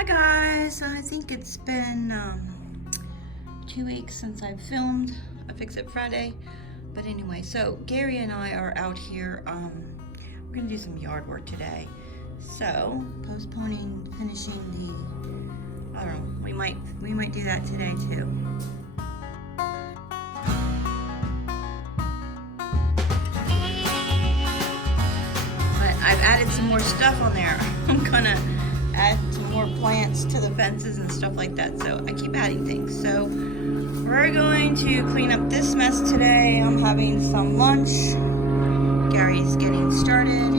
Hi guys, I think it's been 2 weeks since I've filmed a Fix It Friday. But anyway, so Gary and I are out here. We're gonna do some yard work today. So postponing finishing the, I don't know, we might do that today too. But I've added some more stuff on there. I'm gonna add some more plants to the fences and stuff like that. So I keep adding things. So we're going to clean up this mess today. I'm having some lunch. Gary's getting started.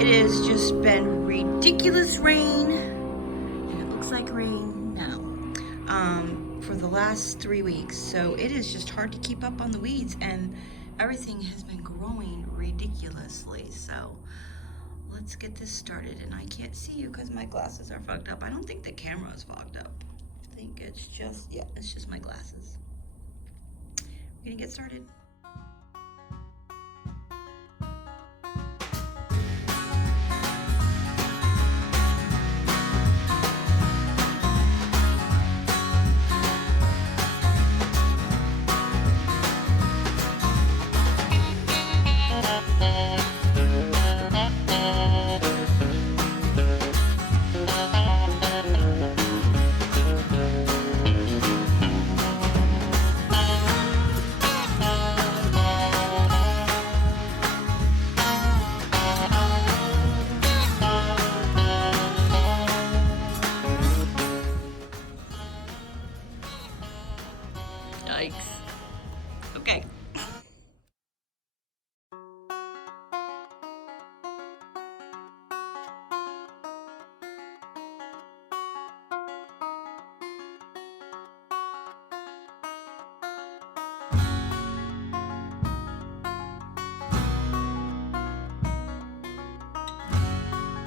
It has just been ridiculous rain. And it looks like rain now. For the last 3 weeks. So it is just hard to keep up on the weeds, and everything has been growing ridiculously. So let's get this started. And I can't see you because my glasses are fogged up. I don't think the camera is fogged up. I think it's just, yeah, it's just my glasses. We're gonna get started. Yikes. Okay.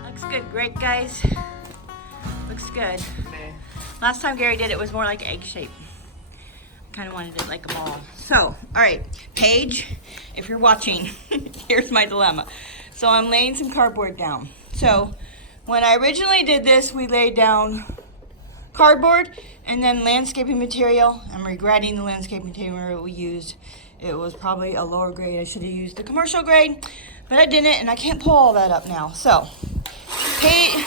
Looks good. Great, guys. Looks good. Last time Gary did it was more like egg shape. Kind of wanted it like a ball. So, all right, Paige, if you're watching, here's my dilemma. So I'm laying some cardboard down. So when I originally did this, we laid down cardboard and then landscaping material. I'm regretting the landscaping material we used. It was probably a lower grade. I should have used the commercial grade, but I didn't, and I can't pull all that up now. So, Paige,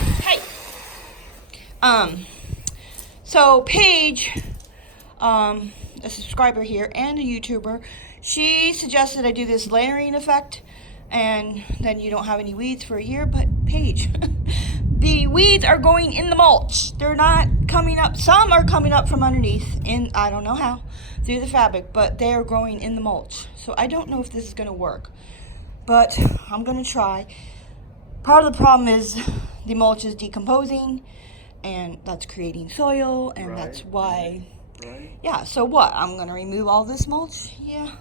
Paige, a subscriber here and a YouTuber, she suggested I do this layering effect, and then you don't have any weeds for a year. But Paige, the weeds are going in the mulch. They're not coming up. Some are coming up from underneath, in I don't know how, through the fabric, but they are growing in the mulch. So I don't know if this is going to work, but I'm going to try. Part of the problem is the mulch is decomposing, and that's creating soil, and that's why. Right. Yeah, so what? I'm going to remove all this mulch? Yeah,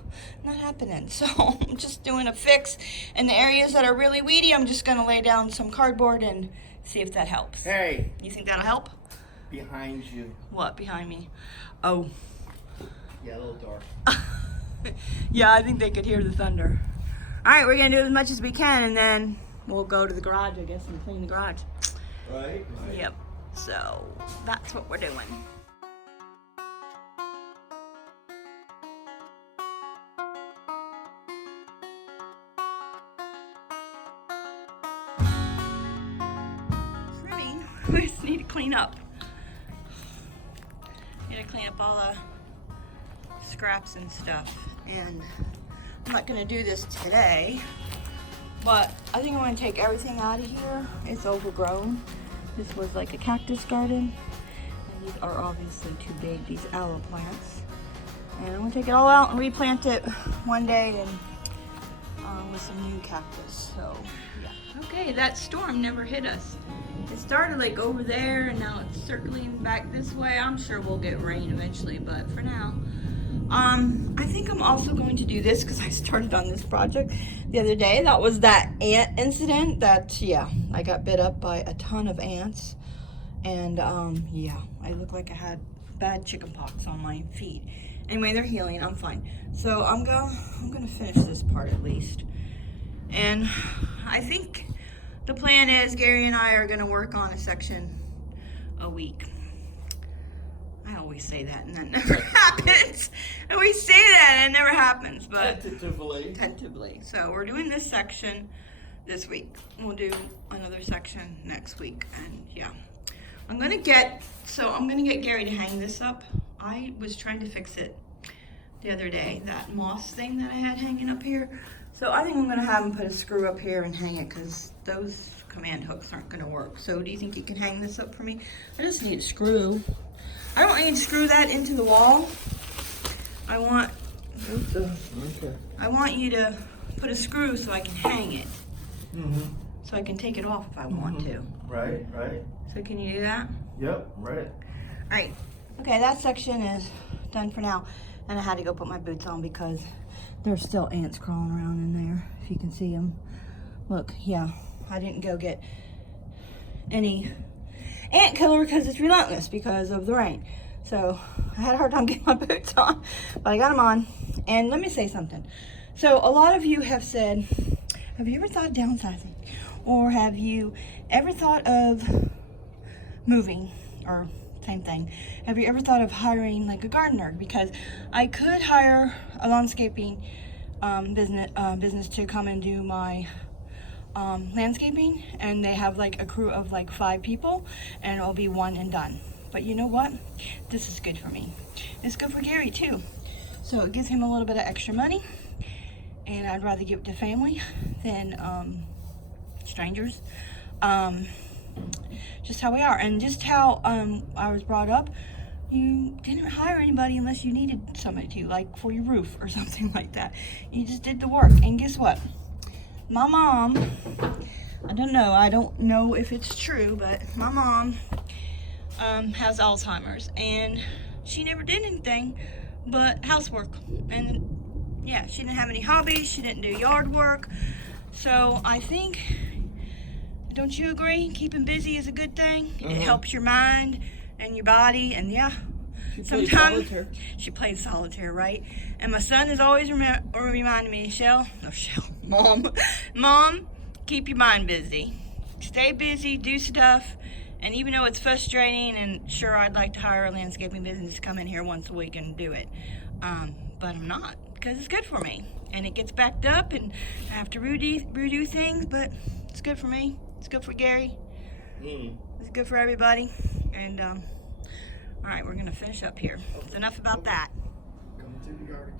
not happening. So I'm just doing a fix. In the areas that are really weedy, I'm just going to lay down some cardboard and see if that helps. Hey. You think that'll help? Behind you. What, behind me? Oh. Yeah, a little dark. Yeah, I think they could hear the thunder. All right, we're going to do as much as we can, and then we'll go to the garage, I guess, and clean the garage. Right? Yep. So that's what we're doing. We just need to clean up. Need to clean up all the scraps and stuff. And I'm not gonna do this today, but I think I'm gonna take everything out of here. It's overgrown. This was like a cactus garden, and these are obviously too big, these aloe plants. And I'm gonna take it all out and replant it one day, and with some new cactus. So yeah. Okay, that storm never hit us. It started like over there, and now it's circling back this way. I'm sure we'll get rain eventually, but for now, I think I'm also going to do this because I started on this project the other day. That was that ant incident that, yeah, I got bit up by a ton of ants, and yeah, I look like I had bad chicken pox on my feet. Anyway, they're healing. I'm fine. So I'm gonna finish this part at least. And I think the plan is Gary and I are gonna work on a section a week. I always say that and that never happens. And we say that and it never happens, but tentatively. So we're doing this section this week. We'll do another section next week, and yeah. I'm gonna get Gary to hang this up. I was trying to fix it the other day, that moss thing that I had hanging up here. So I think I'm gonna have him put a screw up here and hang it, because those command hooks aren't gonna work. So do you think you can hang this up for me? I just need a screw. I don't need to screw that into the wall. I want you to put a screw so I can hang it. So I can take it off if I want to. Right. So can you do that? Yep, right. Alright. Okay, that section is done for now. And I had to go put my boots on because there's still ants crawling around in there, if you can see them. Look, yeah, I didn't go get any ant killer because it's relentless because of the rain. So I had a hard time getting my boots on, but I got them on. And let me say something. So a lot of you have said, have you ever thought of downsizing? Or have you ever thought of moving? Or same thing. Have you ever thought of hiring like a gardener? Because I could hire a landscaping business to come and do my landscaping, and they have like a crew of like 5 people, and it'll be one and done. But you know what? This is good for me. It's good for Gary too. So it gives him a little bit of extra money, and I'd rather give it to family than strangers. Just how we are, and just how I was brought up. You didn't hire anybody unless you needed somebody to, like for your roof or something like that. You just did the work. And guess what? My mom, I don't know if it's true, but my mom has Alzheimer's, and she never did anything but housework. And yeah, she didn't have any hobbies. She didn't do yard work. So I think, don't you agree? Keeping busy is a good thing. It helps your mind and your body, and yeah. Sometimes she plays solitaire, right? And my son is always reminding me, Mom, keep your mind busy. Stay busy, do stuff. And even though it's frustrating, and sure, I'd like to hire a landscaping business to come in here once a week and do it. But I'm not, because it's good for me. And it gets backed up, and I have to redo things, but it's good for me. It's good for Gary. It's good for everybody. And, all right, we're gonna finish up here. It's enough about that. Come through the yard again.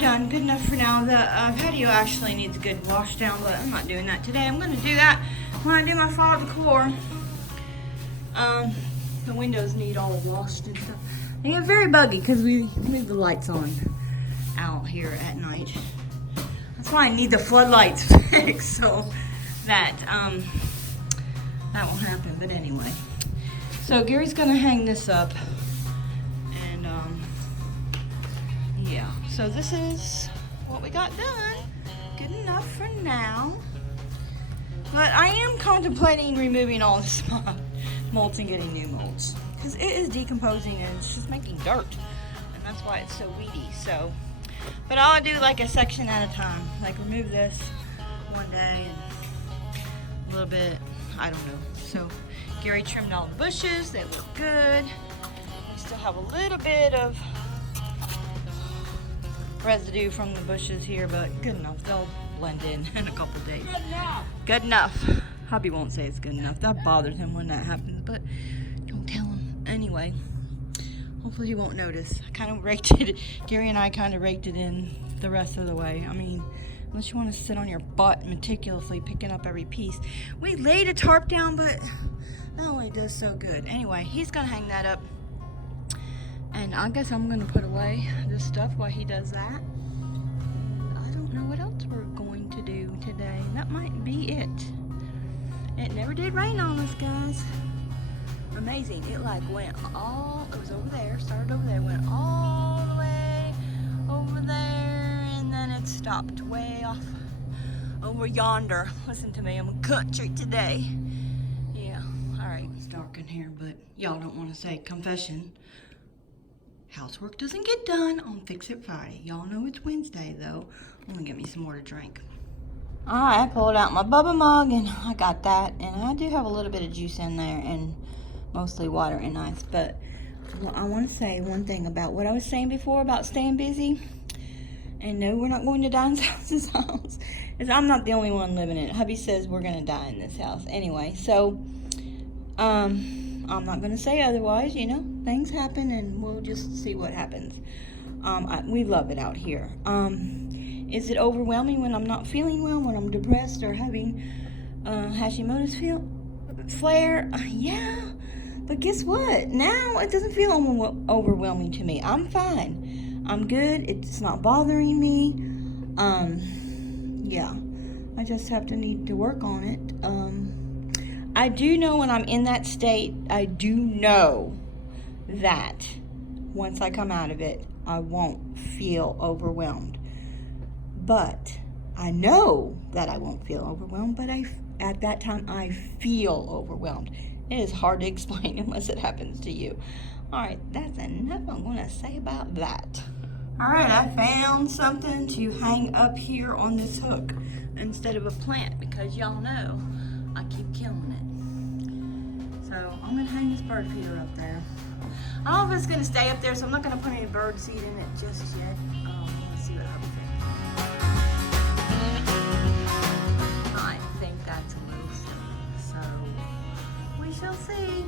Done. Good enough for now. The patio actually needs a good wash down, but I'm not doing that today. I'm going to do that when I do my fall decor. The windows need all washed and stuff. They get very buggy because we leave the lights on out here at night. That's why I need the floodlights fixed, so that that won't happen. But anyway, so Gary's going to hang this up. Yeah, so this is what we got done. Good enough for now. But I am contemplating removing all this molds and getting new molds, because it is decomposing and it's just making dirt, and that's why it's so weedy. So, but I'll do like a section at a time, like remove this one day and a little bit, I don't know. So Gary trimmed all the bushes. They look good. We still have a little bit of residue from the bushes here, but good enough. They'll blend in a couple days. Good enough. Hubby won't say it's good enough. That bothers him when that happens, but don't tell him. Anyway, hopefully he won't notice. I kind of raked it. Gary and I kind of raked it in the rest of the way. I mean, unless you want to sit on your butt meticulously picking up every piece. We laid a tarp down, but that only does so good. Anyway, he's gonna hang that up. And I guess I'm gonna put away this stuff while he does that. I don't know what else we're going to do today. That might be it. It never never did rain on us, guys. Amazing. It like went all, it was over there, started over there, went all the way over there, and then it stopped way off over yonder. Listen to me, I'm a country today. Yeah, all right. It's dark in here, but y'all don't want to say confession. Housework doesn't get done on Fix It Friday. Y'all know it's Wednesday, though. I'm gonna get me some more to drink. All right, I pulled out my Bubba mug, and I got that. And I do have a little bit of juice in there, and mostly water and ice. But I want to say one thing about what I was saying before about staying busy. And no, we're not going to die in Sal's house. Because I'm not the only one living in it. Hubby says we're going to die in this house. Anyway, so I'm not going to say otherwise, you know. Things happen, and we'll just see what happens. We love it out here. Is it overwhelming when I'm not feeling well, when I'm depressed or having Hashimoto's flare? Yeah, but guess what? Now it doesn't feel overwhelming to me. I'm fine. I'm good. It's not bothering me. Yeah, I just need to work on it. I do know when I'm in that state, I do know that once I come out of it, I won't feel overwhelmed. But I know that I won't feel overwhelmed, but at that time I feel overwhelmed. It is hard to explain unless it happens to you. All right, that's enough I'm going to say about that. All right, I found something to hang up here on this hook instead of a plant because y'all know I keep killing it. So I'm going to hang this bird feeder up there. I don't know if it's going to stay up there, so I'm not going to put any bird seed in it just yet. Let's see what happens. I think that's loose, so we shall see.